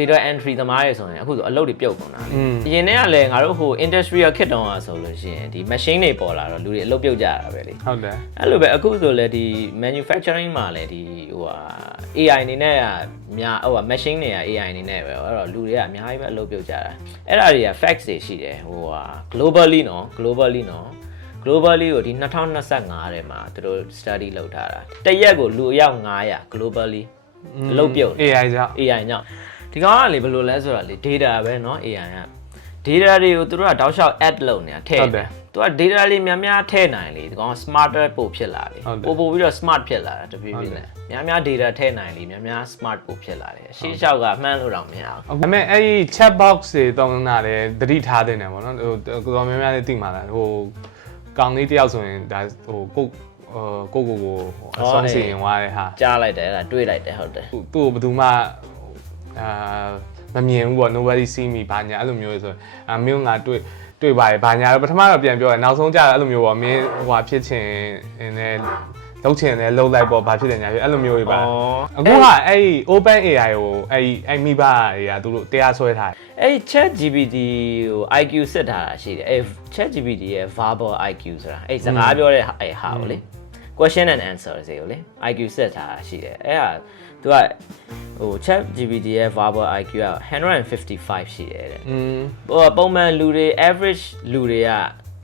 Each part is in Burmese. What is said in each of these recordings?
data entry သမားတွေဆိုရင်အခုဆိုအလုပ်တွေပြုတ်ကုန်တာလေ อืม အရင်တည်းကလည်းငါတို့ဟို industrial ခစ်တုံးอ่ะဆိုလို့ရှိရင်ဒီ machine တွေပေါ်လာတော့လူတွေအလုပ်ပြုတ်ကြရတာပဲလေ ဟုတ်တယ် အဲ့လိုပဲအခုဆိုလည်းဒီ manufacturing မှာလည်းဒီဟိုဟာ AI အနေနဲ့ကများဟိုဟာ machine တွေက AI အနေနဲ့ပဲအဲ့တော့လူတွေကအများကြီးပဲအလုပ်ပြုတ်ကြတာအဲ့ဒါတွေက facts တွေရှိတယ်ဟိုဟာ globally နော် globally နော် globally ကိုဒီ2025ထဲမှာသူတို့ study လုပ်ထားတာတစ်ရက်ကိုလူအယောက်900 globally အလုပ်ပြုတ်နေ AI ကြောင့် AI ညောင်း ဒီကောင်ကလေဘယ်လိုလဲဆိုတော့လေ data ပဲเนาะ AI က data တွေကိုသူတို့ကတောက်လျှောက် add လုပ်နေတာထည့် ဟုတ်တယ် သူက data လေးများများထည့်နိုင်လေဒီကောင်က smarter ပို့ဖြစ်လာလေ ဟုတ်တယ် ပို့ပို့ပြီးတော့ smart ဖြစ်လာတာတပြေးပြေးနဲ့များများ data ထည့်နိုင်လေများများ smart ပို့ဖြစ်လာတယ်ရှေ့လျှောက်ကမှန်းလို့တော့မရဘူး ဒါပေမဲ့အဲ့ဒီ chat box တွေတုံးတာလည်းသတိထားတင်တယ်ဗောနော်ဟိုကိုတော်များများလေးသိမှာလားဟိုကောင်လေးတယောက်ဆိုရင်ဒါဟိုကိုဟိုကိုကိုကိုဟိုအဆုံးစီရင်သွားတဲ့ဟာ ကြားလိုက်တယ်အဲ့ဒါတွေးလိုက်တယ်ဟုတ်တယ် သူ့သူ့ကိုဘယ်သူမှ အာမမြင်ဘူးပေါ့ nobody see me ဘာညာအဲ့လိုမျိုးဆိုအမင်းကငါတွေ့တွေ့ပါရဲ့ဘာညာတော့ပထမတော့ပြန်ပြောတယ်နောက်ဆုံးကျတော့အဲ့လိုမျိုးပေါ့မင်းဟိုဟာဖြစ်ချင်နေလုံးချင်တယ်လုံးလိုက်ပေါ့ဘာဖြစ်တယ်ညာဖြစ်အဲ့လိုမျိုးတွေပါအခုကအဲ့ဒီ open AI ကိုအဲ့ဒီအဲ့မိဘတွေကသူတို့တရားဆွဲထားတယ်အဲ့ဒီ chat GPT ကို IQ စစ်ထားတာရှိတယ်အဲ့ chat GPT ရဲ့ verbal IQ ဆိုတာအဲ့စကားပြောတဲ့ဟာအဲ့ဟာကိုလေ question and answer တွေကိုလေ IQ စစ်ထားတာရှိတယ်အဲ့ဟာ သူကဟို chat GPT ရဲ့ verbal IQ က155ရှိတယ်တဲ့ อืม ဟိုပုံမှန်လူတွေ average လူတွေက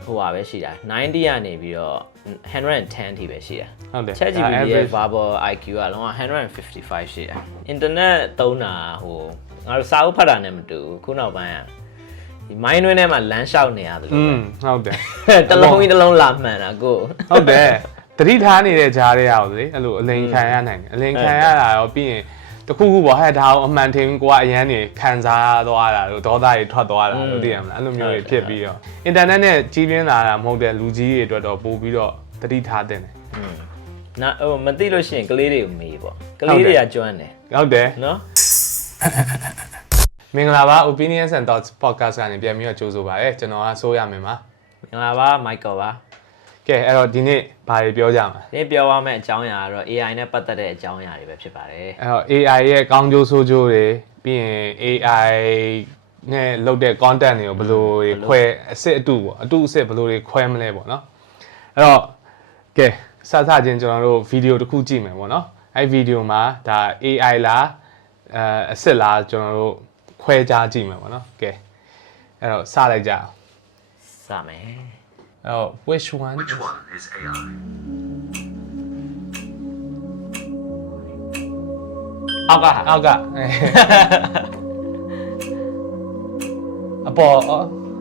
ဟိုပါပဲရှိတာ90ကနေပြီးတော့110ထိပဲရှိတာ ဟုတ်တယ် Chat GPT ဒါ ရဲ့ average verbal IQ ကလုံးဝ155ရှိတယ်။ internet သုံးတာဟိုငါတို့စာအုပ်ဖတ်တာနဲ့မတူဘူးခုနောက်ပိုင်းကဒီ mind တွင်းထဲမှာလမ်းလျှောက်နေရတယ် อื လို့ มဟုတ်တယ် ပဲတစ်လုံးကြီးတစ်လုံးလာမှန်တာကို ဟုတ်တယ် တတိထားနေတဲ့ဂျားတွေရောလေအဲ့လိုအလိန်ခံရနိုင်တယ်အလိန်ခံရတာရောပြီးရင်တခုခုပေါ့ဟဲ့ဒါကိုအမှန်ထင်ကိုကအရန်နေခံစားသွားတာလို့ဒေါသတွေထွက်သွားတာလို့သိရမလားအဲ့လိုမျိုးတွေဖြစ်ပြီးတော့အင်တာနက်နဲ့ကြီးပြင်းလာတာမဟုတ်တဲ့လူကြီးတွေအတွက်တော့ပို့ပြီးတော့တတိထားတင်တယ်နာဟိုမသိလို့ရှိရင်ကလေးတွေကိုမေးပေါ့ကလေးတွေကကျွမ်းတယ်ဟုတ်တယ်နော်မင်္ဂလာပါ opinions and thoughts podcast ကနေပြန်ပြီးတော့ကြိုဆိုပါရစေကျွန်တော်ကဆိုးရမယ်ပါမင်္ဂလာပါ Michael ပါ ကဲအဲ့တော့ဒီနေ့ဘာတွေပြောကြမှာဒီပြောရမယ့်အကြောင်းအရာကတော့ AI နဲ့ပတ်သက်တဲ့အကြောင်းအရာတွေပဲဖြစ်ပါတယ်အဲ့တော့ AI ရဲ့ကောင်းကျိုးဆိုးကျိုးတွေပြီးရင် AI နဲ့လုပ်တဲ့ content တွေကိုဘယ်လိုတွေခွဲအစစ်အတုပေါ့အတုအစစ်ဘယ်လိုတွေခွဲမလဲပေါ့နော်အဲ့တော့ကဲစစချင်းကျွန်တော်တို့ဗီဒီယိုတစ်ခုကြည့်မယ်ပေါ့နော်အဲ့ဗီဒီယိုမှာဒါ AI လားအဲအစစ်လားကျွန်တော်တို့ခွဲခြားကြည့်မယ်ပေါ့နော်ကဲအဲ့တော့စလိုက်ကြအောင်စမယ် Oh, which one? Which one is AI? Alga, alga. အပေါ်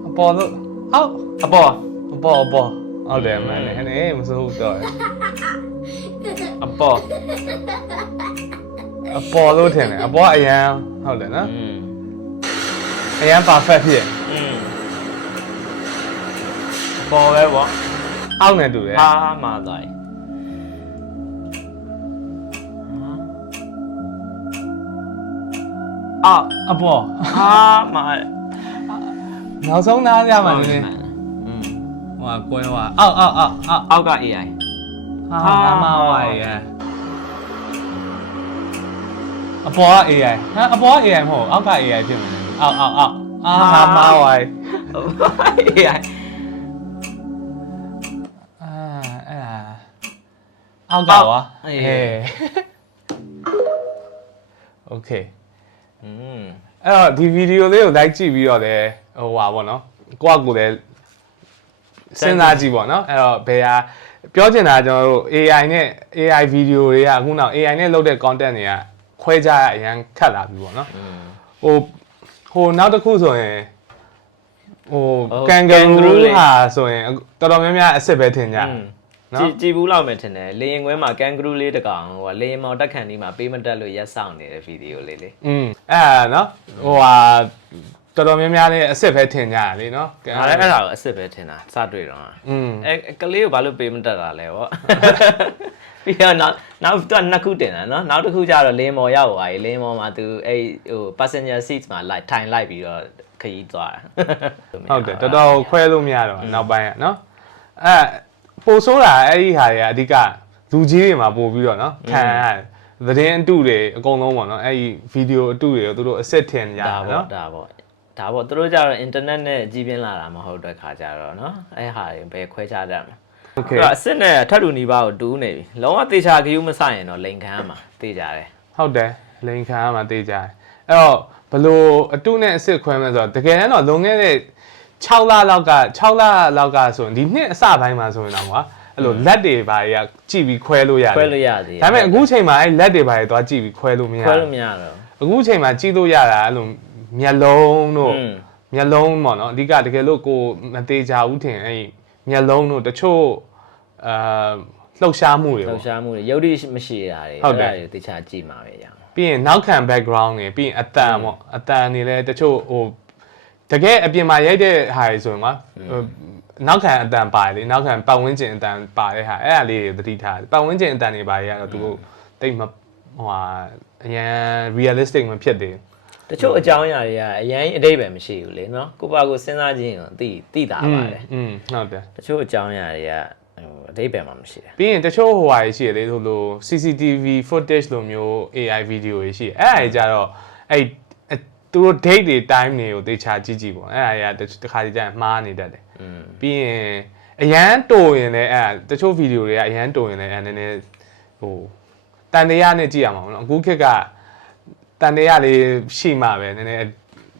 အပေါ်လို့အောက်အပေါ်အပေါ်အပေါ်ဟုတ်တယ်မလေးဟဲ့မစိုးတော့အပေါ်အပေါ်လို့ထင်တယ်အပေါ်အရန်ဟုတ်တယ်နော်အရန် perfect ဖြစ် ပေါ်ပဲပေါ့အောက်နဲ့တူတယ်ဟာမာတိုင်းအောက်အပေါ်ဟာမာနောက်ဆုံးသားကြမှာနည်းနည်းอืมဟိုကွဲသွားအောက်အောက်အောက်အောက်အောက်က AI ဟာမဝါရအပေါ်က AI ဟာအပေါ်က AI မဟုတ်အောက်က AI ဖြစ်မယ်အောက်အောက်အောက်အာဟာမဝါရ AI အောက်ကပါအေး Okay อืมအဲ့တော့ဒီဗီဒီယိုလေးကို like ကြည့်ပြီးတော့လည်းဟိုပါဗောနော်ကိုယ့်အကူလည်းစဉ်းစားကြည့်ဗောနော်အဲ့တော့ဘယ်ဟာပြောချင်တာကျွန်တော်တို့ AI နဲ့ AI ဗီဒီယိုတွေကအခုနောက် AI နဲ့လုပ်တဲ့ content တွေကခွဲခြားရအရန်ခက်လာပြီဗောနော်ဟိုဟိုနောက်တစ်ခုဆိုရင်ဟိုကန်ကန်ဂရူးဟာဆိုရင်တော်တော်များများအစ်စ်ပဲထင်ကြ ကြည်ကြည်ဘူးလောက်မယ်ထင်တယ်လေရင်ခွဲမှာကန်ဂရူလေးတစ်ကောင်ဟိုကလေရင်မောင်တက်ခန်ဒီမှာပေးမတက်လို့ရက်ဆောင်နေတဲ့ဗီဒီယိုလေးလေ อืมအဲ့ဒါနော်ဟိုဟာတော်တော်များများလေးအစ်စ်ပဲထင်ကြတယ်လीเนาะ ငါလည်းအဲ့ဒါကိုအစ်စ်ပဲထင်တာစတွေ့တော့ อืม အဲကလေးကိုဘာလို့ပေးမတက်တာလဲဗောပြီးတော့နောက်နောက်သူကနှစ်ခုတင်တာနော်နောက်တစ်ခုကျတော့လင်းမော်ရောက်သွားပြီလင်းမော်မှာသူအဲ့ဟို passenger seats မှာလိုက်ထိုင်လိုက်ပြီးတော့ခရီးသွားတာ ဟုတ်တယ်တော်တော်ခွဲလို့မရတော့ဘူးနောက်ပိုင်းကနော်အဲ ပိုဆိုးတာအဲ့ဒီဟာတွေကအဓိကလူကြီးတွေမှာပို့ပြီးတော့နော်ခံရတယ် သတင်းအတုတွေအကုန်လုံးပေါ့နော်အဲ့ဒီဗီဒီယိုအတုတွေကိုသူတို့အစ်စ်ထင်ကြတာ ဒါပေါ့ နော် ဒါပေါ့ဒါပေါ့သူတို့ကြတော့ internet နဲ့ကြီးပြင်းလာတာမဟုတ်တဲ့ခါကြတော့เนาะအဲ့ဟာတွေဘယ်ခွဲခြားကြမှာ โอเค အဲ့တော့အစ်စ်နဲ့ထပ်တူနီးပါးကိုတူးနေပြီလုံးဝတေချာခ ्यू မဆိုင်ရင်တော့လိန်ခံရမှာတေချာတယ် ဟုတ်တယ်လိန်ခံရမှာတေးကြတယ်အဲ့တော့ဘလို့အတုနဲ့အစ်စ်ခွဲမလဲဆိုတော့တကယ်တမ်းတော့လွန်ခဲ့တဲ့ 6လလောက်က6လလောက်ကဆိုရင်ဒီနှစ်အစပိုင်းမှာဆိုရင်တော့ကွာအဲ့လိုလက်တွေပါတွေကကြည့်ပြီးခွဲလို့ရတယ်ခွဲလို့ရသေးတယ်ဒါပေမဲ့အခုချိန်မှာအဲ့လက်တွေပါတွေသွားကြည့်ပြီးခွဲလို့မရခွဲဘူးလို့မရတော့အခုချိန်မှာကြည့်လို့ရတာအဲ့လိုမျက်လုံးတို့อืมမျက်လုံးပေါ့နော်အဓိကတကယ်လို့ကိုမသေးကြဘူးထင်အဲ့မျက်လုံးတို့တချို့အာလှုပ်ရှားမှုတွေလှုပေါ့ပ်ရှားမှုတွေရုပ်ရည်မရှိတာတွေဟုတ်တယ်အဲ့ဒါတွေတေချာကြည့်မှာပဲရအောင်ပြီးရင်နောက်ခံ background တွေပြီးရင်အတန်ပေါ့အတန်တွေလည်းတချို့ဟို တကယ်အပြင်မှာရိုက်တဲ့ဟာတွေဆိုရင်ကွာဟိုနောက်ခံအတန်ပါတယ်လေနောက်ခံပတ်ဝန်းကျင်အတန်ပါတဲ့ဟာအဲ့ဒါလေးတွေသတိထားတယ်ပတ်ဝန်းကျင်အတန်တွေပါရတော့သူတို့တိတ်မဟိုဟာအရင် realistic မဖြစ်သေးဘူးတချို့အကြောင်းအရာတွေကအရင်အတိတ်ပဲမရှိဘူးလေနော်ကိုပါကိုစဉ်းစားခြင်းကိုသိသိတာပါတယ်อืมဟုတ်တယ်တချို့အကြောင်းအရာတွေကဟိုအတိတ်ပဲမှမရှိတယ်ပြီးရင်တချို့ဟိုဟာတွေရှိရလေလို့လို့ CCTV footage လိုမျိုး AI video တွေရှိတယ်အဲ့ဒါတွေကြတော့အဲ့အ သူတို့ date တွေ time တွေကိုသေချာကြည့်ကြည့်ပေါ့အဲ့ဒါတွေကတစ်ခါတည်းကျရင်မှားနေတတ်တယ်อืมပြီးရင်အရန်တိုရင်လည်းအဲ့ဒါတချို့ဗီဒီယိုတွေကအရန်တိုရင်လည်းအဲ့ဒါနည်းနည်းဟိုတန်တရားနဲ့ကြည့်ရမှာပေါ့နော်အခုခေတ်ကတန်တရားလေးရှိမှပဲနည်းနည်း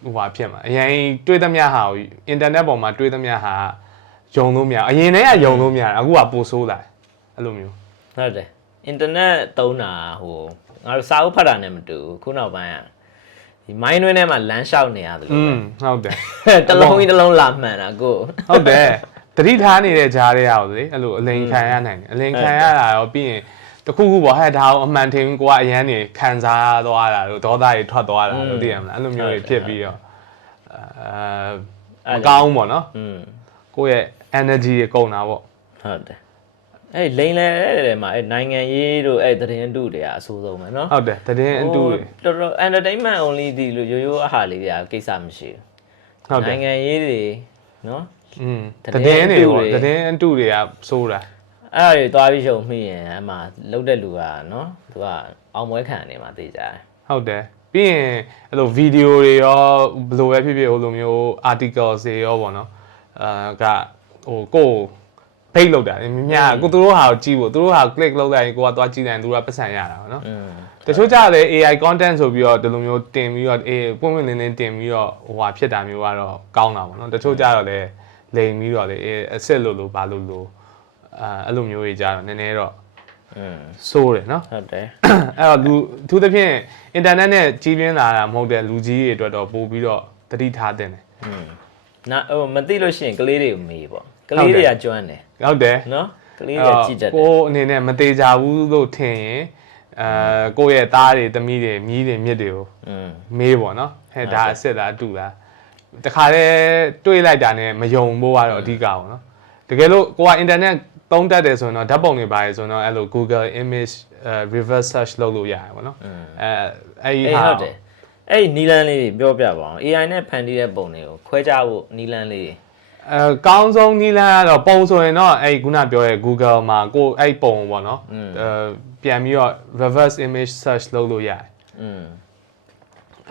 ဟိုဟာဖြစ်မှာအရင်တွေးသမျှဟာကိုအင်တာနက်ပေါ်မှာတွေးသမျှဟာယုံလို့မရအရင်တည်းကယုံလို့မရအခုကပိုဆိုးလာတယ်အဲ့လိုမျိုးဟုတ်တယ်အင်တာနက်သုံးတာဟိုငါတို့စာအုပ်ဖတ်တာနဲ့မတူဘူးခုနောက်ပိုင်းက ဒီမိုင်းတွင်းထဲမှာလမ်းလျှောက်နေရတယ်လို့ဟုတ်တယ်တလုံးကြီးတလုံးလာမှန်တာကိုဟုတ်တယ်တတိထားနေတဲ့ကြားရဲရအောင်လေအဲ့လိုအလိန်ခံရနိုင်တယ်အလိန်ခံရတာရောပြီးရင်တခုခုပေါ့ဟဲ့ဒါအောင်အမှန်ထင်ကိုကအရန်နေခံစားသွားတာလို့ဒေါသတွေထွက်သွားတာလို့သိရမလားအဲ့လိုမျိုးတွေဖြစ်ပြီးတော့အာအကောင်းပေါ့နော်ကိုယ့်ရဲ့ energy တွေကုန်တာပေါ့ဟုတ်တယ် အဲ့လိန်လဲတဲ့မှာအဲ့နိုင်ငံရေးတို့အဲ့သတင်းတုတွေကအဆိုးဆုံးပဲเนาะ ဟုတ်တယ်တည်င်းအတူတွေ တော်တော် entertainment only ဒီလိုရိုးရိုးအဟာလေးတွေကကိစ္စမရှိဘူး ဟုတ်တယ် နိုင်ငံရေးတွေเนาะ อืม တ တ ည် ည် င်း င်း အတု တွေ တွေ ပေါ့တည်င်းအတူတွေကစိုးတာ အဲ့ဒါတွေသွားပြီးရှုံမိရင်အမှလုတ်တဲ့လူကเนาะသူကအောင်ပွဲခံနေမှာသိကြတယ် ဟုတ်တယ်ပြီးရင်အဲ့လိုဗီဒီယိုတွေရောဘယ်လိုပဲဖြစ်ဖြစ်ဟိုလိုမျိုး articles တွေရောပေါ့နော်အာကဟိုကိုယ် ဘိတ်လောက်တာများကိုသူတို့ဟာကိုကြည့်ဖို့သူတို့ဟာ click လောက်တိုင်းကိုကသွားကြည့်တိုင်းသူတို့ကပတ်စံရတာပေါ့နော်တချို့ကြလည်း AI content ဆိုပြီးတော့ဒီလိုမျိုးတင်ပြီးတော့အေးပွင့်ပွင့်လင်းလင်းတင်ပြီးတော့ဟိုဟာဖြစ်တာမျိုးကတော့ကောင်းတာပေါ့နော်တချို့ကြတော့လည်းလိမ်ပြီးတော့လေအေးအစစ်လို့လို့ဘာလို့လို့အဲအဲ့လိုမျိုးကြီးကြတော့နည်းနည်းတော့ဆိုးတယ်နော်ဟုတ်တယ်အဲ့တော့လူသူသဖြင့် internet နဲ့ကြီးပြင်းလာတာမဟုတ်တဲ့လူကြီးတွေအတွက်တော့ပို့ပြီးတော့တတိထားတင်တယ်อืมနာဟိုမသိလို့ရှိရင်ကလေးတွေကိုမေးပေါ့ကလေးတွေကကျွမ်းတယ် ဟုတ်တယ်နော်ကလေးတွေကြည့်ကြတယ်ကိုအနေနဲ့မသေးကြဘူးလို့ထင်ရင်အဲကိုယ့်ရဲ့သားတွေတမိတွေမြီးတွေမြစ်တွေကိုမေးပေါ့နော်ဟဲ့ဒါအစ်စ်လားအတူလားတခါတည်းတွေးလိုက်တာနဲ့မယုံဖို့ကတော့အဓိကအောင်နော်တကယ်လို့ကိုကအင်တာနက်သုံးတတ်တယ်ဆိုရင်တော့ဓာတ်ပုံတွေပါတယ်ဆိုရင်တော့အဲ့လို Google image reverse search လုပ်လို့ရတယ်ပေါ့နော်အဲအဲ့ဒီဟာဟုတ်တယ်အဲ့ဒီနီလန်းလေးတွေပြောပြပါအောင် AI နဲ့ဖန်တီးတဲ့ပုံတွေကိုခွဲခြားဖို့နီလန်းလေးတွေ အဲကောင်းဆုံးနည်းလမ်းကတော့ပုံဆိုရင်တော့အဲ့ခုနပြောရဲ့ Google မှာကိုအဲ့ပုံပေါ့နော်အဲပြန်ပြီးတော့ reverse image search လုပ်လို့ရတယ်อืม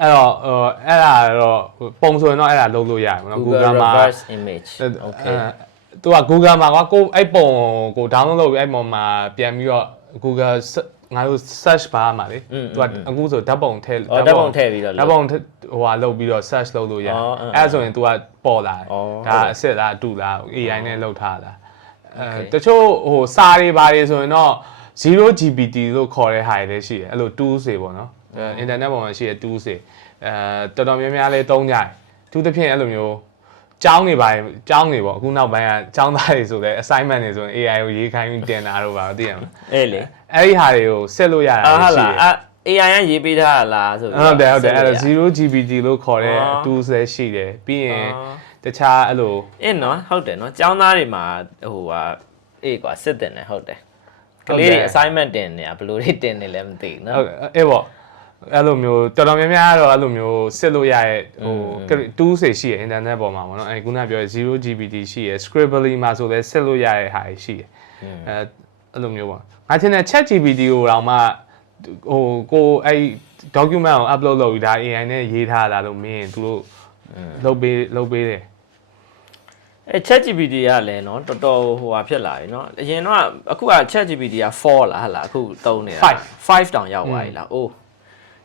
အဲ့တော့ဟိုအဲ့ဒါတော့ပုံဆိုရင်တော့အဲ့ဒါလုပ်လို့ရတယ်ပေါ့နော် Google Google မှာ reverse image okay သူက Google မှာကွာကိုအဲ့ပုံကို download လုပ်ပြီးအဲ့ပုံမှာပြန်ပြီးတော့ Google se- ငါတို့ search ပါမှာလေသူကအခုဆိုဓာတ်ပုံထည့်အော်ဓာတ်ပုံထည့်ပြီးတော့လုပ်ဓာတ်ပုံထည့်ဟိုဟာလုပ်ပြီးတော့ search လုပ်လို့ရတယ်အော်အဲ့အဲ့ဒါဆိုရင် तू ကပေါ်လာတယ်အော်ဒါအစ်စ်လားအတူလား AI နဲ့လုပ်ထားတာအဲ Okay တချို့ဟိုစာတွေပါတယ်ဆိုရင်တော့ 0GPT လို့ခေါ်တဲ့ဟာတွေလည်းရှိတယ်အဲ့လို tools တွေပေါ့နော်အဲ internet ပေါ်မှာရှိတဲ့ tools တွေအဲတော်တော်များများလေးသုံးကြတယ်သူသဖြင့်အဲ့လိုမျိုးကျောင်းနေပါရင်ကျောင်းနေပေါ့အခုနောက်ပိုင်းကကျောင်းသားတွေဆိုလည်း assignment တွေဆိုရင် AI ကိုရေးခိုင်းပြီးတင်တာတော့ပါသိရမလားအေးလေ အဲ့ဒီဟာတွေကိုဆက်လို့ရတာအာလည်းဟာရှိလားတယ်အာ AI ကရေးပေးထားတာလားဆိုပြီးဟုတ်တယ်ဟုတ်တယ်အဲ့ဒါဆက်လို့ရ 0GPT လို့ခေါ်တဲ့အော် tools လည်းရှိတယ်ပြီးရင်အော်တခြားအဲ့လိုအင်းနော်ဟုတ်တယ်နော်ကျောင်းသားတွေမှာဟိုဟာအေးကွာစစ်တင်တယ်ဟုတ်တယ်ကဟုတ်လေးတယ်တွေ assignment တင်နေတာဘယ်လိုတွေတင်နေလဲမသိဘူးနော် ဟုတ်အဲ့ပေါ့အဲ့လိုမျိုးတော်တော်များများကတော့အဲ့လိုမျိုးစစ်လို့ရတဲ့ဟို tools တွေရှိရ internet ပေါ်မှာပေါ့နော်အဲ့ခုနပြောတဲ့ 0GPT ရှိရ Scribbly မှာဆိုလည်းစစ်လို့ရတဲ့ဟာတွေရှိရအဲအဲ့လိုမျိုးပေါ့ ငါထင်တယ် ChatGPT ကိုတော့မှ ဟိုကိုအဲ့ document ကို upload လုပ်ပြီးဒါ AI နဲ့ရေးထားတာလို့မင်းသူတို့လုပ်ပေးလုပ်ပေးတယ် အဲ ChatGPT ကလည်းเนาะတော်တော်ဟိုဟာဖြစ်လာပြီเนาะအရင်တော့အခုက ChatGPT က4လားဟဟလားအခုသုံးနေတာ Five 5တောင်ရောက်သွားပြီလားအိုး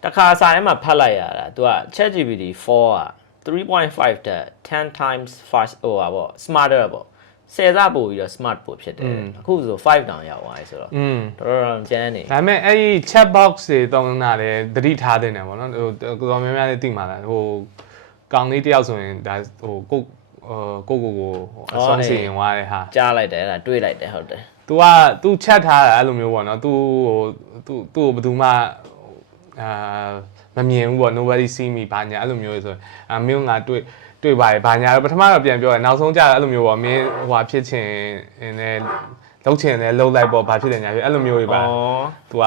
တခါစာထဲမှာဖတ်လိုက်ရတာ तू က ChatGPT 4อ่ะ3.5တက်10 times fast ဟိုဟာပေါ့ smarter ပေါ့ ဆယ်ဆပို့ပြီးတော့ smart ပို့ဖြစ်တယ်အခုဆို5တောင်ရောက်သွားပြီဆိုတော့ อืม တော်တော်တော်ကျန်းနေ ဒါပေမဲ့အဲ့ဒီ chat box တွေတုံးတာလည်းသတိထားတင်တယ်ဗောနော်ဟိုတော်တော်များများလေးသိမှာလားဟိုကောင်လေးတယောက်ဆိုရင်ဒါဟိုကိုကိုကိုကိုအဆုံးစီရင်သွားတဲ့ဟာ ကြားလိုက်တယ်အဲ့ဒါတွေးလိုက်တယ်ဟုတ်တယ် तू က तू chat ထားတာအဲ့လိုမျိုးပေါ့နော် तू ဟို तू तू ဘယ်သူမှအာမမြင်ဘူးပေါ့ nobody see me ဘာညာအဲ့လိုမျိုးဆိုရင်အမျိုးငါတွေ့ တွေ့ပါတယ်ဘာညာတော့ပထမတော့ပြန်ပြောတယ်နောက်ဆုံးကျတော့အဲ့လိုမျိုးပေါ့မင်းဟိုဟာဖြစ်ချင်နေလုံးချင်လဲလုံးလိုက်ပေါ့ဘာဖြစ်တယ်ညာဖြစ်အဲ့လိုမျိုးတွေပါဩသူက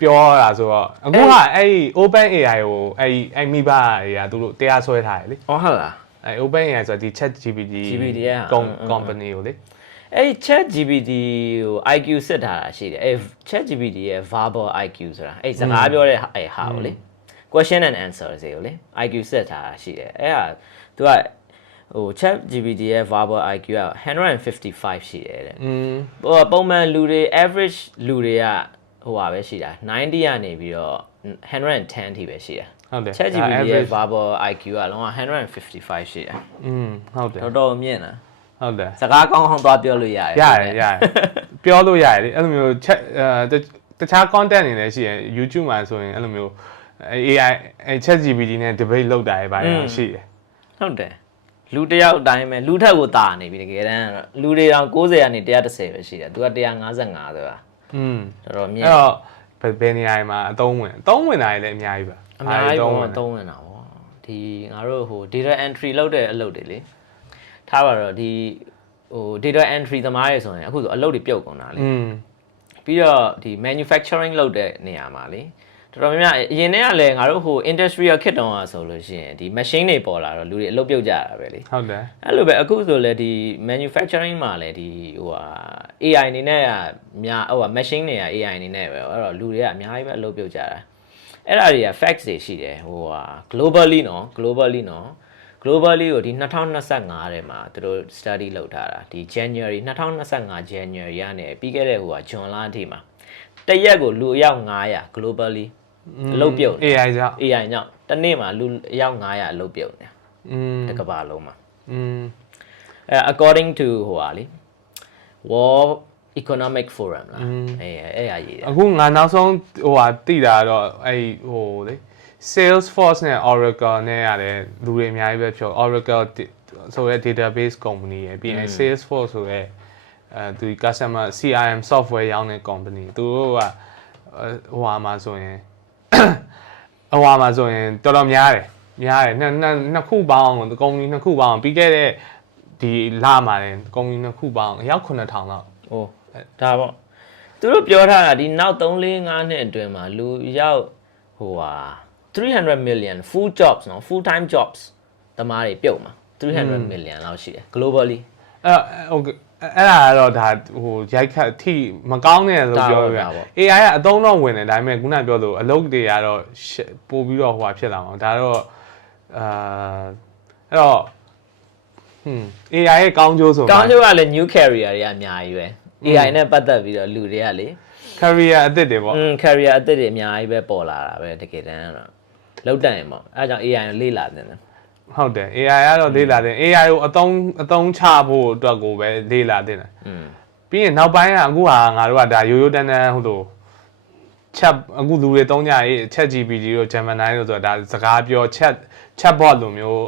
ပြောတာဆိုတော့အခုကအဲ့ဒီ open AI ကိုအဲ့ဒီအဲ့မိဘတွေကသူတို့တရားစွဲထားတယ်လေဩဟုတ်လားအဲ့ open AI ဆိုတော့ဒီ chat GPT GPT က com- အင်းအင်း company ကိုလေအဲ့ Chat GPT ကို IQ စစ်ထားတာရှိတယ်အဲ့ Chat GPT ရဲ့ verbal IQ ဆိုတာအဲ့စကားပြောတဲ့အဲ့ဟာကိုလေ question and answer တွေကိုလေ IQ စစ်ထားတာရှိတယ်အဲ့ဟာ तू ကဟို Chat GPT ရဲ့ verbal IQ က155ရှိတယ်တဲ့ อืม ဟိုပုံမှန်လူတွေ average လူတွေကဟိုပါပဲရှိတာ90ကနေပြီးတော့110ထိပဲရှိတာ ဟုတ်တယ် Chat ဒါ GPT ရဲ့ average verbal IQ ကလုံးဝ155ရှိတာ อืมဟုတ်တယ် တော်တော်မြင့်တာ ဟုတ်တယ် စကားကောင်းကောင်းသွားပြောလို့ရတယ် ရတယ်ရတယ်ပြောလို့ရတယ်လေအဲ့လိုမျိုး chat အဲတခြား content တွေလည်းရှိရယ် YouTube မှာဆိုရင်အဲ့လိုမျိုး AI အဲ chat GPT နဲ့ debate လုပ်တာတွေပါတယ်ရှိတယ် ဟုတ်တယ်လူတယောက်အတိုင်းပဲလူထက်ကိုတာနေပြီတကယ်တမ်းလူတွေတောင်60ကနေ130ပဲရှိတယ်သူက155ဆိုတာอืมတော်တော်မြင့်အဲ့တော့ဘယ်ဘယ်နေရာမှာအသုံးဝင်အသုံးဝင်တာတွေလည်းအများကြီးပါအများကြီးပုံအသုံးဝင်တာပေါ့ဒီငါတို့ဟို data entry လုပ်တဲ့အလုပ်တွေလေထားပါတော့ဒီဟို data entry သမားတွေဆိုရင်အခုဆိုအလုပ်တွေပြုတ်ကုန်တာလေပြီးတော့ဒီ manufacturing လုပ်တဲ့နေရာမှာလေ တော်တော်များများအရင်တည်းကလည်းငါတို့ဟို industrial ခစ်တုံးอ่ะဆိုလို့ရှိရင်ဒီ machine တွေပေါ်လာတော့လူတွေအလုပ်ပြုတ်ကြတာပဲလေဟုတ်တယ်အဲ့လိုပဲအခုဆိုလည်းဒီ manufacturing မှာလည်းဒီဟိုဟာ AI အနေနဲ့ကများဟိုဟာ machine တွေက AI အနေနဲ့ပဲအဲ့တော့လူတွေကအများကြီးပဲအလုပ်ပြုတ်ကြတာအဲ့ဒါတွေက facts တွေရှိတယ်ဟိုဟာ globally နော် globally နော် globally ကိုဒီ2025ထဲမှာသူတို့ study လုပ်ထားတာဒီ January 2025 January ကနေပြီးခဲ့တဲ့ဟိုဟာ June လအထိမှာတစ်ရက်ကိုလူအယောက်900 globally အလုပ်ပြုတ်နေ AI ကြောင့် AI ကြောင့်တစ်နေ့မှာလူအယောက်900အလုပ်ပြုတ်နေ อืม တစ်ကမ္ဘာလုံးမှာ อืม အဲ according to ဟိုဟာလေ World Economic Forum လားအဲအဲ့ရရေးတယ် အခုငါနောက်ဆုံးဟိုဟာတိတာတော့အဲ့ဟိုလေ Salesforce နဲ့ Oracle နဲ့ရတယ်လူတွေအများကြီးပဲပြော Oracle ဆိုတဲ့ database company ရယ်ပြီးရင် Salesforce ဆိုတဲ့အဲသူ customer CRM software ရောင်းတဲ့ company သူတို့ကဟိုဟာမှာဆိုရင် ဟိုဟာမှာဆိုရင်တော်တော်များတယ်များတယ်နှစ်နှစ်နှစ်ခုပေါင်းကုမ္ပဏီနှစ်ခုပေါင်းပြီးခဲ့တဲ့ဒီလမှာတယ်ကုမ္ပဏီနှစ်ခုပေါင်းအယောက်9000လောက်ဟိုဒါပေါ့သူတို့ပြောထားတာဒီနောက်3 4 5နှစ်အတွင်းမှာလူရောက်ဟိုဟာ300 million full jobs နော် full time jobs တမားတွေပြုတ်မှာ300 million လောက်ရှိတယ် globally အဲ့ဟို အဲ့ဒါကတော့ဒါဟိုရိုက်ခတ်အထိမကောင်းတဲ့လို့ပြောရဒါပေါ့ AI ကအသုံးတော့ဝင်တယ်ဒါပေမဲ့ခုနပြောလို့အလုပ်တွေကတော့ရှက်ပို့ပြီးတော့ဟိုဟာဖြစ်လာမှာဒါတော့အာအဲ့တော့ဟွန်း AI ရဲ့ကောင်းကျိုးဆိုကောင်းကျိုးကလည်း new carrier တွေကအများကြီးပဲ AI နဲ့ပတ်သက်ပြီးတော့လူတွေကလေ career အသစ်တွေပေါ့อืม carrier အသစ်တွေအများကြီးပဲပေါ်လာတာပဲတကယ်တမ်းကတော့လောက်တန်ရင်ပေါ့အဲဒါကြောင့် AI ကိုလေ့လာနေတယ် ဟုတ်တယ် AI ကတော့လေ့လာတယ် AI ကိုအသုံးအသုံးချဖို့အတွက်ကိုပဲလေ့လာတင်တယ်อืมပြီးရင်နောက်ပိုင်းကအခုဟာငါတို့ကဒါရိုးရိုးတန်းတန်းဟိုလို chat အခုလူတွေသုံးကြရေး chat GPT တို့ Gemini တို့ဆိုတာဒါစကားပြော chat chatbot လိုမျိုး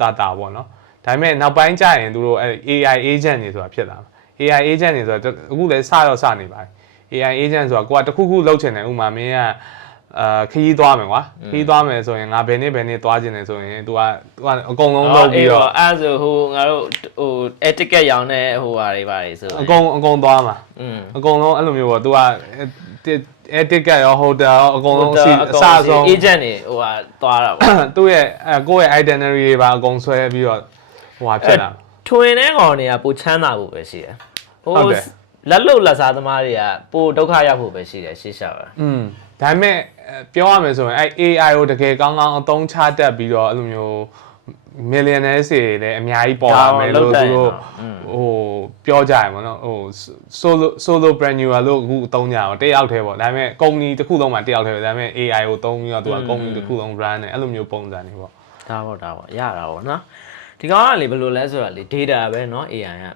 တာတာပေါ့နော်ဒါပေမဲ့နောက်ပိုင်းကျရင်သူတို့အဲ AI agent တွေဆိုတာဖြစ်လာမှာ AI agent တွေဆိုတာအခုလည်းစတော့စနေပါပြီ AI agent ဆိုတာကိုကတစ်ခုခုလုပ်ချင်တယ်ဥပမာမင်းက အာခရီးသွားမယ်ကွာခရီးသွားမယ်ဆိုရင်ငါဘယ်နေ့ဘယ်နေ့သွားကျင်တယ်ဆိုရင် तू က तू ကအကုန်လုံးလုပ်ပြီးတော့အဲ့ဆိုဟိုငါတို့ဟို etiquette ရောင်းတဲ့ဟိုဟာတွေပါတယ်ဆိုအကုန်အကုန်သွားမှာအကုန်လုံးအဲ့လိုမျိုးပေါ့ तू က etiquette ရော hotel ရောအကုန်လုံးအစီအစဆုံး agent တွေဟိုဟာသွားတာပေါ့သူ့ရဲ့ကိုယ့်ရဲ့ itinerary တွေပါအကုန်ဆွဲပြီးတော့ဟိုဟာဖြစ်လာထွင်တဲ့ကောင်တွေကပိုချမ်းသာဖို့ပဲရှိတယ်ဟိုလက်လုတ်လက်စားသမားတွေကပိုဒုက္ခရောက်ဖို့ပဲရှိတယ်ရှေ့ရှောက်တာอืม ဒါပေမဲ့အဲပြောရမယ်ဆိုရင်အဲ AI ကိုတကယ်ကောင်းကောင်းအသုံးချတတ်ပြီးတော့အဲ့လိုမျိုး millionaire တွေလည်းအများကြီးပေါ်လာမယ်လို့သူတို့ဟိုပြောကြရမှာနော်ဟို solo solopreneur လို့အခုအသုံးကြအောင်တယောက်တည်းပေါ့ဒါပေမဲ့ company တစ်ခုလုံးမှာတယောက်တည်းပဲဒါပေမဲ့ AI ကိုသုံးပြီးတော့သူက company တစ်ခုလုံး run နေအဲ့လိုမျိုးပုံစံတွေပေါ့ ဒါပေါ့ဒါပေါ့ရတာပေါ့နော်ဒီကောင်ကလေဘယ်လိုလဲဆိုတော့လေ data ပဲเนาะ AI က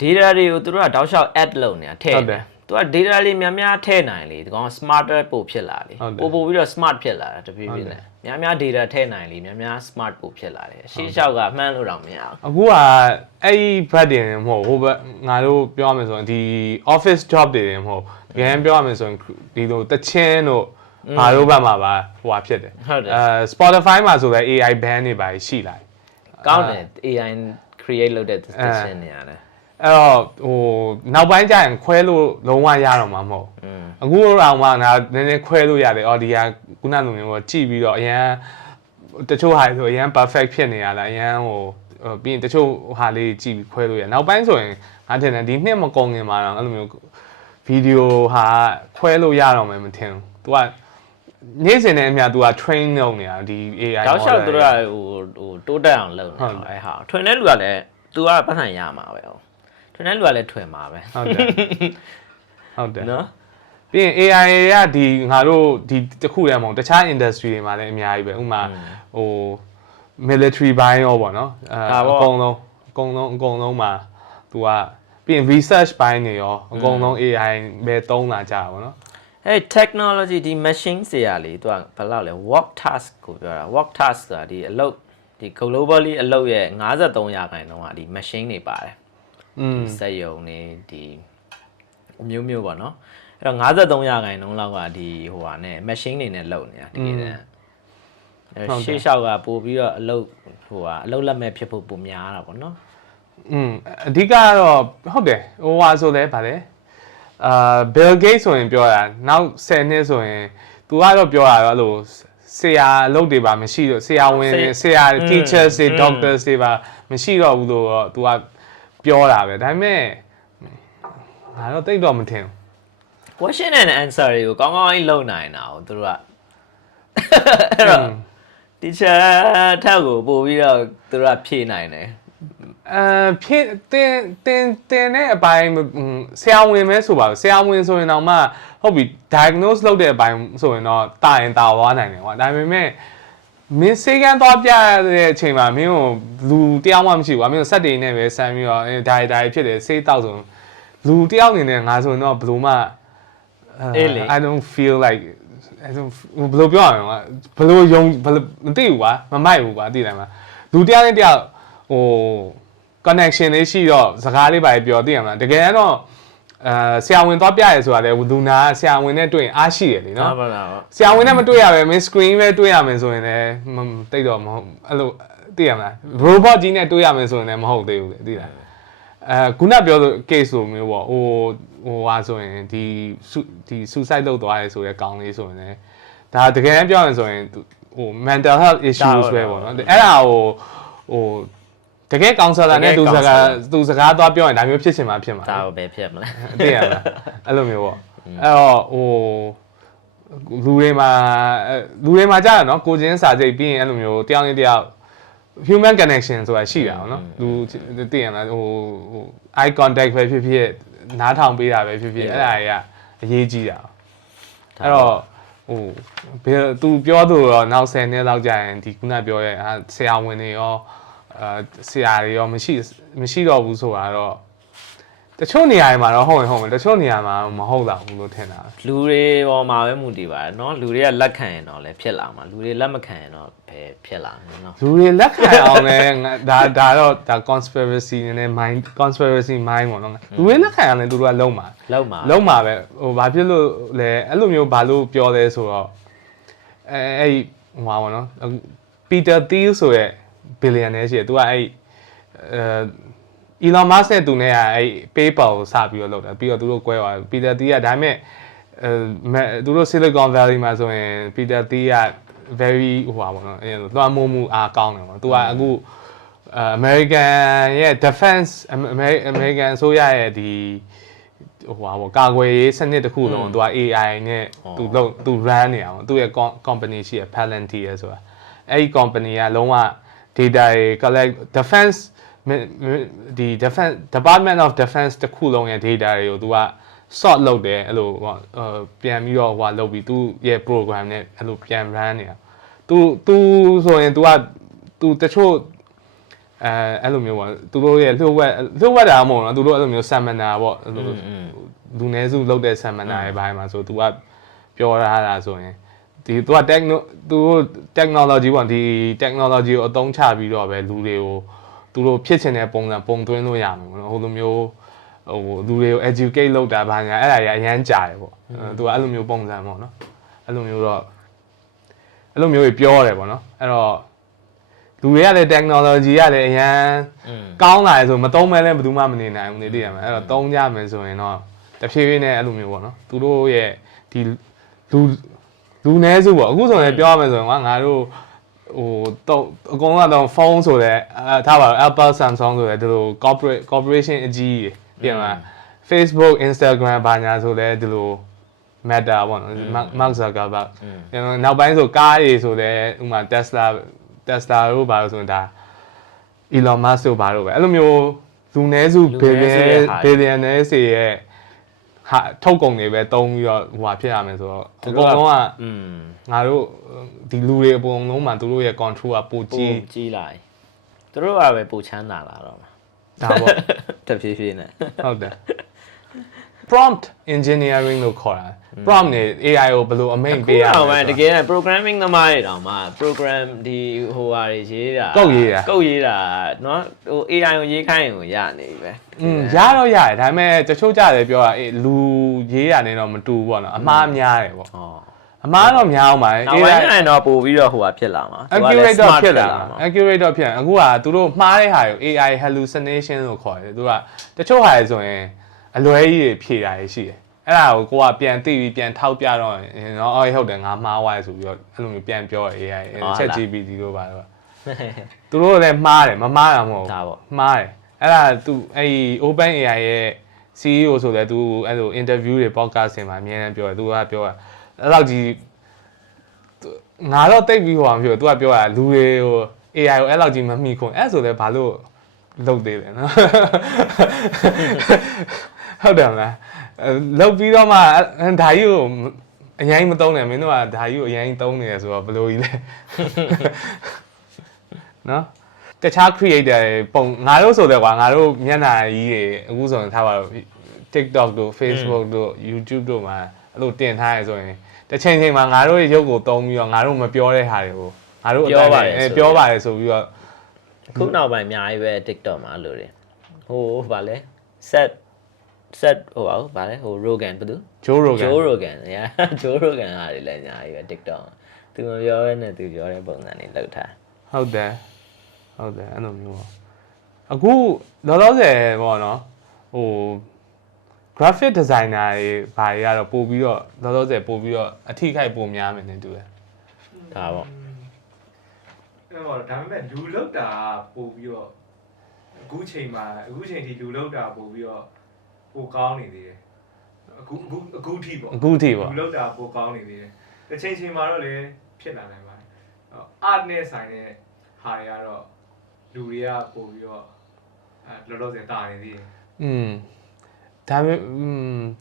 data တွေကိုသူတို့ကတောက်လျှောက် add လုပ်နေတာထည့် ဟုတ်တယ် သူက data လေးများများထည့်နိုင်လေဒီကောင်က smarter ပို့ဖြစ်လာလေဟုတ်တယ်ပို့ပို့ပြီးတော့ smart ဖြစ်လာတာတဖြည်းဖြည်းနဲ့များများ data ထည့်နိုင်လေများများ smart ပို့ဖြစ်လာတယ်ရှေ့လျှောက်ကမှန်းလို့တော့မရအောင်အခုကအဲ့ဒီဘတ်တင်မဟုတ်ဟိုဘက်ငါတို့ပြောရမယ်ဆိုရင်ဒီ office job တွေတင်မဟုတ်တကယ်ပြောရမယ်ဆိုရင်ဒီလိုတချင်းတို့ဘာလို့ဘက်မှာပါဟိုဟာဖြစ်တယ်ဟုတ်တယ်အဲ Spotify မှာဆိုလည်း AI ban တွေပါရှိလာတယ်ကောင်းတယ် AI create လုပ်တဲ့ decision တွေရတယ် အဲ့တော့ဟိုနောက်ပိုင်းကျရင်ခွဲလို့လုံးဝရတော့မှာမဟုတ် อืม အခုတော့မှငါနည်းနည်းခွဲလို့ရတယ်အော်ဒီကခုနလိုမျိုးပေါ့ကြည့်ပြီးတော့အရန်တချို့ဟာတွေဆိုအရန် perfect ဖြစ်နေရလားအရန်ဟိုဟိုပြီးရင်တချို့ဟာလေးကြည့်ပြီးခွဲလို့ရနောက်ပိုင်းဆိုရင်ငါထင်တယ်ဒီနှစ်မကုန်ခင်မှာတော့အဲ့လိုမျိုးဗီဒီယိုဟာခွဲလို့ရတော့မယ်မထင်ဘူး तू ကနေ့စဉ်နဲ့အမျှ तू က train လုပ်နေတာဒီ AI တောက်လျှောက် model သူတို့ကဟိုဟိုတိုးတက်အောင်လုပ်နေတာအဲ့ဟာထွင်တဲ့လူကလည်း तू ကပတ်စံရမှာပဲဟို ထွင်တဲ့လူကလည်းထွင်မှာပဲဟုတ်တယ်ဟုတ်တယ်နော်ပြီးရင် AI ကဒီငါတို့ဒီတစ်ခုတည်းမဟုတ်တခြား industry တွေမှာလည်းအများကြီးပဲဥပမာဟို military ဘိုင်းရောပေါ့နော်အဲအကုန်လုံးအကုန်လုံးအကုန်လုံးမှာ तू ကပြီးရင် research ဘိုင်းတွေရောအကုန်လုံး AI ပဲသုံးလာကြတာပေါ့နော်အဲ့ technology ဒီ machine တွေရလေသူကဘယ်လောက်လဲ work task ကိုပြောတာ work task ဆိုတာဒီအလုပ်ဒီ globally အလုပ်ရဲ့53ရာခိုင်နှုန်းကဒီ machine တွေပါတယ် ဒီစက်ယုံနေဒီအမျိုးမျိုးပေါ့နော်အဲ့တော့53ရာခိုင်နှုန်းလောက်ကဒီဟိုဟာနဲ့ machine တွေနဲ့လုပ်နေတာတကယ်တမ်းရှေ့လျှောက်ကပို့ပြီးတော့အလုပ်ဟိုဟာအလုပ်လက်မဲ့ဖြစ်ဖို့ပုံများတာပေါ့နော်อืมအဓိကတော့ဟုတ်တယ်ဟိုဟာဆိုလဲဗါလဲအာ Bill Gates ဆိုရင်ပြောတာနောက်10နှစ်ဆိုရင် तू ကတော့ပြောတာတော့အဲ့လိုဆရာအလုပ်တွေပါမရှိတော့ဆရာဝန်ဆရာ teachers တွေ doctors တွေပါမရှိတော့ဘူးလို့တော့ तू က ပြောတာပဲဒါပေမဲ့ငါတော့တိတ်တော့မထင်ဘူး question and answer တွေကိုကောင်းကောင်းကြီးလုပ်နိုင်တာကိုသူတို့ကအဲ့တော့ teacher ထက်ကိုပို့ပြီးတော့သူတို့ကဖြေနိုင်တယ်အဲဖြစ်တင်တင်တင်တဲ့အပိုင်းဟွန်းဆရာဝန်ပဲဆိုပါဘူးဆရာဝန်ဆိုရင်တော့မှဟုတ်ပြီ diagnose လုပ်တဲ့အပိုင်းဆိုရင်တော့တာရင်တာသွားနိုင်တယ်ကွာဒါပေမဲ့ မင်းစေကန်သွားပြရတဲ့အချိန်မှာမင်းကိုလူတယောက်မှမရှိဘူးကွာမင်းကိုစက်တွေနဲ့ပဲဆမ်းပြီးတော့အဲဒါရီဒါရီဖြစ်တယ်စေးတောက်ဆိုလူတယောက်အနေနဲ့ငါဆိုရင်တော့ဘယ်လိုမှအဲ I don't feel like I don't ဘယ်လိုပြောရမလဲကွာဘယ်လိုယုံဘယ်လိုမသိဘူးကွာမမိုက်ဘူးကွာသိတယ်မလားလူတယောက်နဲ့တယောက်ဟို connection လေးရှိတော့စကားလေးပါပြောသိရမလားတကယ်တော့ အဲဆရာဝန်သွားပြရဲဆိုတာလေလူနာကဆရာဝန်နဲ့တွေ့ရင်အားရှိရလေနော်ဟုတ်ပါလားဆရာဝန်နဲ့မတွေ့ရပဲမင်း screen ပဲတွေ့ရမယ်ဆိုရင်လည်းမတိတ်တော့မဟုတ်အဲ့လိုသိရမလား robot ကြီးနဲ့တွေ့ရမယ်ဆိုရင်လည်းမဟုတ်သေးဘူးလေသိလားအဲခုနပြောလို့ case လိုမျိုးပေါ့ဟိုဟိုဟာဆိုရင်ဒီ su- ဒီ suicide လုပ်သွားရဲဆိုတဲ့ကောင်းလေးဆိုရင်လည်းဒါတကယ်တမ်းပြောရင်ဆိုရင်ဟို mental health issues ပဲပေါ့နော်အဲ့ဒါဟိုဟို တကယ်ကောင်ဆာလာနဲ့သူစကားသူစကားသွားပြောရင်ဒါမျိုးဖြစ်ချင်မှဖြစ်မှာဒါကိုပဲဖြစ်မလဲသိရလားအဲ့လိုမျိုးပေါ့အဲ့တော့ဟိုလူတွေမှာအဲ့လူတွေမှာကြာတယ်နော်ကိုချင်းစာစိတ်ပြီးရင်အဲ့လိုမျိုးတယောက်နဲ့တယောက် human connection ဆိုတာရှိတာပေါ့နော်လူသိရလားဟိုဟို eye contact ပဲဖြစ်ဖြစ်နားထောင်ပေးတာပဲဖြစ်ဖြစ်အဲ့ဒါတွေကအရေးကြီးတာအဲ့တော့ဟိုဘယ်သူပြောသူတော့နောက်10နှစ်လောက်ကြာရင်ဒီခုနပြောရဲ့အာဆရာဝန်တွေရော အာဆရာတွေရောမရှိမရှိတော့ဘူးဆိုတာတော့တချို့နေရာတွေမှာတော့ဟုတ်ရင်ဟုတ်မယ်တချို့နေရာမှာမဟုတ်တော့ဘူးလို့ထင်တာ လူတွေပေါ်မှာပဲမူတည်ပါတယ်เนาะလူတွေကလက်ခံရင်တော့လည်းဖြစ်လာမှာလူတွေလက်မခံရင်တော့ဘယ်ဖြစ်လာမလဲเนาะ လူတွေလက်ခံအောင်လဲငါဒါဒါတော့ဒါ conspiracy နည်းနည်း mind conspiracy mind ပေါ့နော်လူတွေလက်ခံအောင်လဲသူတို့ကလုံးမှာ လောက်မှာ လုံးမှာပဲဟိုဘာဖြစ်လို့လဲအဲ့လိုမျိုးဘာလို့ပြောလဲဆိုတော့အဲအဲ့ဒီဟိုပါဘောနော်အခု Peter Thiel ဆိုရဲ billionaire ရှိတယ်သူကအဲ့အဲ Elon Musk နဲ့သူနဲ့ကအဲ့ PayPal ကိုစပြီးတော့လုပ်တာပြီးတော့သူတို့꿰သွားတယ် Peter Thiel ကဒါပေမဲ့အဲမဲသူတို့ Silicon Valley မှာဆိုရင် Peter Thiel က very ဟိုပါဘောနော်အဲလိုလွှမ်းမိုးမှုအားကောင်းတယ်ပေါ့သူကအခုအ American ရဲ့ defense Amer- American အစိုးရရဲ့ဒီဟိုဟာပေါ့ကာကွယ်ရေးစနစ်တစ်ခုလုံးသူက AI နဲ့သူလုံးသူ run နေအောင်သူရဲ့ com- company ရှိရ Palantir ဆိုတာအဲ့ဒီ company ကလုံးဝ data တွေ collect defense မဒီ defense department of defense တစ်ခုလုံးရဲ့ data တွေကိုသူက sort လုပ်တယ်အဲ့လိုဟိုအာပြန်ပြီးတော့ဟိုလုပ်ပြီးသူရဲ့ program နဲ့အဲ့လိုပြန် run နေတာသူသူဆိုရင် तू က तू တချို့အဲအဲ့လိုမျိုးပေါ့သူတို့ရဲ့လှုပ်ဝက်လှုပ်ဝက်တာမဟုတ်တော့သူတို့အဲ့လိုမျိုး seminar ပေါ့အဲ့လိုလူနည်းစုလုပ်တဲ့ seminar ရဲ့ဘိုင်းမှာဆို तू ကပြောရတာဆိုရင် ဒီ तू က techno သူတို့ technology ပေါ့ဒီ technology ကိုအသုံးချပြီးတော့ပဲလူတွေကိုသူတို့ဖြစ်ချင်တဲ့ပုံစံပုံသွင်းလို့ရမှာပေါ့နော်ဟိုလိုမျိုးဟိုလူတွေကို educate လုပ်တာဘာညာအဲ့ဒါကြီးအရန်ကြာတယ်ပေါ့အဲသူကအဲ့လိုမျိုးပုံစံပေါ့နော်အဲ့လိုမျိုးတော့အဲ့လိုမျိုးကြီးပြောရတယ်ပေါ့နော်အဲ့တော့လူတွေကလည်း technology ကလည်းအရန် อืม ကောင်းလာတယ်ဆိုမသုံးမဲလည်းဘယ်သူမှမနေနိုင်ဘူးနေသိရမှာအဲ့တော့သုံးကြမယ်ဆိုရင်တော့တဖြည်းဖြည်းနဲ့အဲ့လိုမျိုးပေါ့နော်သူတို့ရဲ့ဒီလူ လူနည်းစုပေါ့အခုဆိုရင်ပြောရမယ်ဆိုရင်ကငါတို့ဟိုတော့အကုန်လုံးကတော့ဖုန်းဆိုတဲ့အဲထားပါတော့ Apple Samsung ဆိုတဲ့ဒီလို corporate corporation အကြီးကြီးပြင်မှာ Facebook Instagram ဘာညာဆိုလဲဒီလို Meta ပေါ့နော် Mark- Mark Zuckerberg ကျွန်တော်နောက်ပိုင်းဆိုကားတွေဆိုလဲဥပမာ Tesla Tesla တို့ဘာလို့ဆိုရင်ဒါ Elon Musk တို့ဘာလို့ပဲအဲ့လိုမျိုးလူနည်းစုလူနည်းစုရဲ့ billion ဟာ billionaire တွေရဲ့ဟာထုတ်ကုန်တွေပဲတုံးပြီးတော့ဟိုဟာဖြစ်ရမယ်ဆိုတော့အကုန်လုံးကอืมငါတို့ဒီလူတွေအပုံလုံးမှာသူတို့ရဲ့ control ကပိုပိုကြီးကြီးလာတယ်သူတို့ကပဲပိုချမ်းသာလာတော့မှာဒါပေါ့တဖြည်းဖြည်းနဲ့ဟုတ်တယ် prompt engineering လို့ခေါ်တာ prompt နေ AI ကိုဘယ်လိုအမိန့်ပေးရ ခု မ တော့ လဲ မှတကယ်တမ်း programming သမားတွေတောင်မှ program ဒီဟိုဟာတွေရေးတာ ကုတ်ရေးတာ ကုတ်ရေးတာเนาะဟို AI ကိုရေးခိုင်းရင်ကိုရနေပြီပဲ อืมရတော့ရတယ်ဒါပေမဲ့တချို့ကြတယ်ပြောတာအေးလူရေးရတယ်တော့မတူဘူးပေါ့နော်အမှားများတယ်ပေါ့ ဟော အမှားတော့များအောင်ပါ နောက်ပိုင်းကျရင်တော့ပို့ပြီးတော့ဟိုဟာဖြစ်လာမှာသူကလည်း accurate တော့ smart ဖြစ်လာ မှာ accurate တော့ဖြစ်လာအခုကသူတို့မှားတဲ့ဟာကို AI hallucination လို့ခေါ်တယ်သူကတချို့ဟာတွေဆိုရင် အလွဲကြီးတွေဖြေတာတွေရှိတယ်အဲ့ဒါကိုကိုကပြန်သိပြီးပြန်ထောက်ပြတော့ရင်တော့အော်ဟုတ်တယ်ငါမှားသွားတယ်ဆိုပြီးတော့အဲ့လိုမျိုးပြန်ပြော AI chat GPT တို့ပါတော့သူတို့လည်းမှားတယ်မမှားတာမဟုတ်ဒါပေါ့မှားတယ်အဲ့ဒါသူအဲ့ဒီ Open AI ရဲ့ CEO ဆိုလဲသူအဲ့လို interview တွေ podcast တွေမှာအများကြီးပြောတယ်သူကပြောတာအဲ့လောက်ကြီးငါတော့တိတ်ပြီးဟိုအောင်ပြောသူကပြောတာလူတွေဟို AI ကိုအဲ့လောက်ကြီးမမှီခွန်အဲ့ဆိုလဲဘာလို့လုပ်သေးလဲနော် ဟုတ်တယ်မလားအဲ့လုပ်ပြီးတော့မှအဲ့ဒါကြီးကိုအရင်မသုံးနဲ့မင်းတို့ကဒါကြီးကိုအရင်သုံးနေရဆိုတော့ဘယ်လိုကြီးလဲနော်တခြား creator တွေပုံငါတို့ဆိုတော့ကွာငါတို့မျက်နှာကြီးတွေအခုဆိုရင်ထားပါတော့ TikTok တို့ Facebook တို့ YouTube တို့မှာအဲ့လိုတင်ထားရဆိုရင်တစ်ချိန်ချိန်မှာငါတို့ရဲ့ရုပ်ကိုတုံးပြီးတော့ငါတို့မပြောတဲ့ဟာတွေကိုငါတို့အတိုင်းအဲပြောပါတယ်ဆိုပြီးတော့ခုနောက်ပိုင်းအများကြီးပဲ TikTok မှာအဲ့လိုတွေဟိုဗာလဲ set set ဟိုပါဗာလဲဟို Rogan ဘယ်သူ Joe Rogan Joe Rogan ညာ Joe Rogan ဟာတွေလည်းအများကြီးပဲ TikTok မှာသူမပြောဘဲနဲ့သူပြောတဲ့ပုံစံတွေလောက်ထားဟုတ်တယ်ဟုတ်တယ်အဲ့လိုမျိုးပေါ့အခုလောလောဆယ်ပေါ့နော်ဟို graphic designer တွေဘာတွေကတော့ပို့ပြီးတော့လောလောဆယ်ပို့ပြီးတော့အထိခိုက်ပိုများမယ်နေတူတယ်ဒါပေါ့အဲ့တော့ဒါပေမဲ့လူလောက်တာပို့ပြီးတော့အခုချိန်မှာအခုချိန်ထိလူလောက်တာပို့ပြီးတော့ ပိုကောင်းနေသေးတယ်အခုအခုအခုထိပေါ့အခုထိပေါ့လောက်တာပိုကောင်းနေသေးတယ်တစ်ချိန်ချိန်မှာတော့လည်းဖြစ်လာနိုင်ပါတယ်အာတ်နဲ့ဆိုင်တဲ့ဟာတွေကတော့လူတွေကပို့ပြီးတော့အဲလောလောဆယ်တာနေသေးတယ်อืมဒါပေမဲ့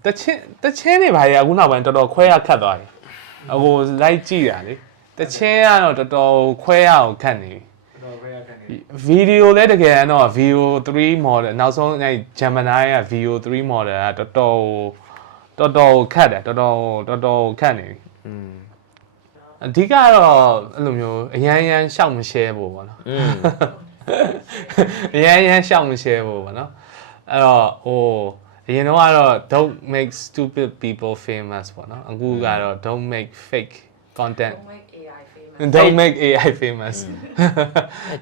တချင်းတချင်းတွေဘာတွေအခုနောက်ပိုင်းတော်တော်ခွဲရခတ်သွားပြီအခုလိုက်ကြည့်တာလေတချင်းကတော့တော်တော်ခွဲရအောင်ခတ်နေပြီ ဗီဒီယိုလည်းတကယ်တော့ VO 3 model နောက်ဆုံးအဲ Gemini က VO 3 model ကတော်တော်တော်တော်ခတ်တယ်တော်တော်တော်တော်ခတ်နေပြီ อืม အဓိကတော့အဲ့လိုမျိုးအရန်ရန်ရှောက်မ share ဖို့ပေါ့နော် อืม အရန်ရန်ရှောက်မ share ဖို့ပေါ့နော်အဲ့တော့ဟိုအရင်တော့ကတော့ don't make stupid people famous ပေါ့နော်အခုကတော့ don't make fake content Don't make AI famous. don't make AI famous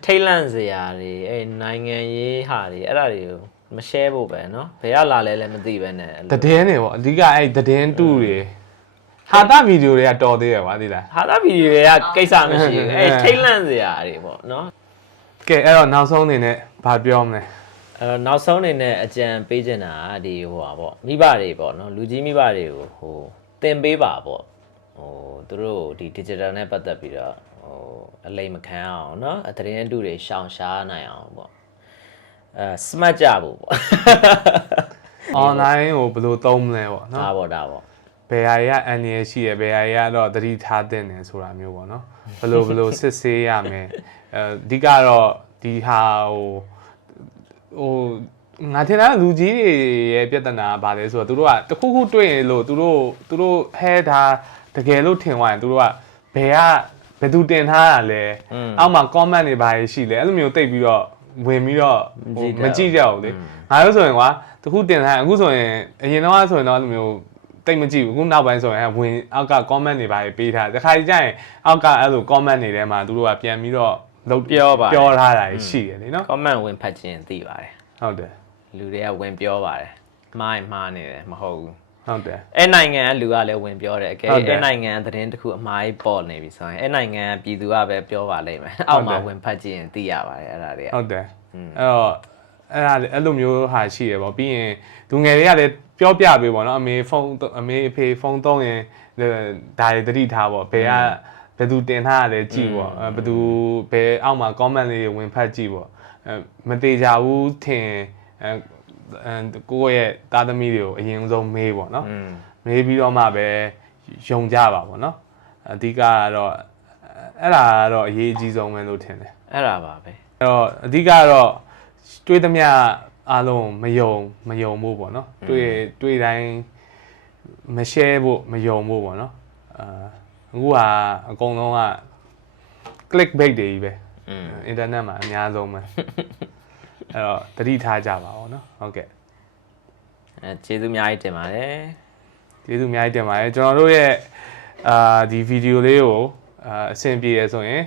ထိတ်လန့်စရာတွေအဲနိုင်ငံရေးဟာတွေအဲ့ဒါတွေကိုမ share ဖို့ပဲเนาะဘယ်ကလာလဲလည်းမသိပဲနဲ့အဲ့လို တည်င်းနေပေါ့အဓိကအဲ့တည်င်းတူတွေဟာတာဗီဒီယိုတွေကတော်သေးတယ်ကွာသိလား ဟာတာဗီဒီယိုတွေကကိစ္စမရှိဘူးအဲထိတ်လန့်စရာတွေပေါ့เนาะ ကဲအဲ့တော့နောက်ဆုံးအနေနဲ့ဘာပြောမလဲ အဲတော့နောက်ဆုံးအနေနဲ့အကြံပေးချင်တာကဒီဟိုပါပေါ့မိဘတွေပေါ့နော်လူကြီးမိဘတွေကိုဟိုသင်ပေးပါပေါ့ ဟိုသူတို့ဒီ digital နဲ့ပတ်သက်ပြီးတော့ဟိုအလိမ်မခံအောင်เนาะအတရင်အတုတွေရှောင်ရှားနိုင်အောင်ပေါ့အဲ smart ကြဖို့ပေါ့ online ကိုဘယ်လိုသုံးမလဲပေါ့ ဒါ နော် ပေါ့ဒါပေါ့ ဘယ်ဟာတွေကအန်ရရှိရယ်ဘယ်ဟာတွေကတော့သတိထားတဲ့နေဆိုတာမျိုးပေါ့နော်ဘယ်လိုဘယ်လိုစစ်ဆေးရမယ်အဲအဓိကတော့ဒီဟာဟိုဟိုငါထင်တာလူကြီးတွေရဲ့ပြဿနာကဘာလဲဆိုတော့သူတို့ကတခုခုတွေ့ရင်လို့သူတို့သူတို့ဟဲဒါ တကယ်လို့ထင်သွားရင်သူတို့ကဘယ်ကဘယ်သူတင်ထားတာလဲအောက်မှာ comment တွေဘာတွေရှိလဲအဲ့လိုမျိုးတိတ်ပြီးတော့ဝင်ပြီးတော့ဟိုမကြည့်ကြဘူးလေငါတို့ဆိုရင်ကွာတခုတင်ထားအခုဆိုရင်အရင်တော့ဆိုရင်တော့အဲ့လိုမျိုးတိတ်မကြည့်ဘူးအခုနောက်ပိုင်းဆိုရင်ဝင်အောက်က comment တွေပါပေးထားတခါကြီးကျရင်အောက်ကအဲ့လို comment တွေထဲမှာသူတို့ကပြန်ပြီးတော့လုပ်ပြောပါတယ်ပြောထားတာရှိတယ်လေနော် comment ဝင်ဖတ်ခြင်းသိပါတယ်ဟုတ်တယ်လူတွေကဝင်ပြောပါတယ်မှားရင်မှားနေတယ်မဟုတ်ဘူး ဟုတ်တယ်အဲ့နိုင်ငံကလူကလည်းဝင်ပြောတယ်အကယ်ဟုတ်တယ်အဲ့နိုင်ငံသတင်းတစ်ခုအမှားကြီးပေါ်နေပြီဆိုရင်အဲ့နိုင်ငံကပြည်သူကပဲပြောပါလိမ့်မယ်အောက်မှာဝင်ဖတ်ကြည့်ရင်သိရပါတယ်အဲ့ဒါတွေကဟုတ်တယ်အဲ့တော့အဲ့ဒါလေအဲ့လိုမျိုးဟာရှိရပေါ့ပြီးရင်လူငယ်တွေကလည်းပြောပြပေးပေါ့နော်အမေဖုန်းအမေအဖေဖုန်းသုံးရင်ဒါတွေသတိထားပေါ့ဘယ်ကဘယ်သူတင်ထားရလဲကြည့်ပေါ့အဲဘယ်သူဘယ်အောက်မှာ comment လေးတွေဝင်ဖတ်ကြည့်ပေါ့အဲမသေးကြဘူးထင် အမ်ကိုယ့်ရဲ့သားသမီးတွေကိုအရင်ဆုံးမေးပေါ့နော်မေးပြီးတော့မှပဲယုံကြပါပေါ့နော်အဓိကကတော့အဲ့ဒါကတော့အရေးအကြီးဆုံးပဲလို့ထင်တယ်အဲ့ဒါပါပဲအဲ့တော့အဓိကတော့တွေးသမျှအားလုံးမယုံမယုံမှုပေါ့နော်တွေးတွေးတိုင်းမ share ဖို့မယုံမှုပေါ့နော်အာအခုဟာအကုန်လုံးက clickbait တွေကြီးပဲအင်း internet မှာအများဆုံးပဲ အဲ့တော့သတိထားကြပါဦးနော်ဟုတ်ကဲ့အဲကျေးဇူးအများကြီးတင်ပါတယ်ကျေးဇူးအများကြီးတင်ပါတယ်ကျွန်တော်တို့ရဲ့အာဒီဗီဒီယိုလေးကိုအာအဆင်ပြေရဆိုရင်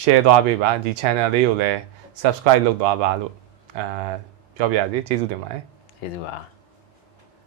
share သွားပေးပါဒီ channel လေးကိုလည်း subscribe လုပ်သွားပါလို့အာပြောပြပါစေကျေးဇူးတင်ပါတယ်ကျေးဇူးပါ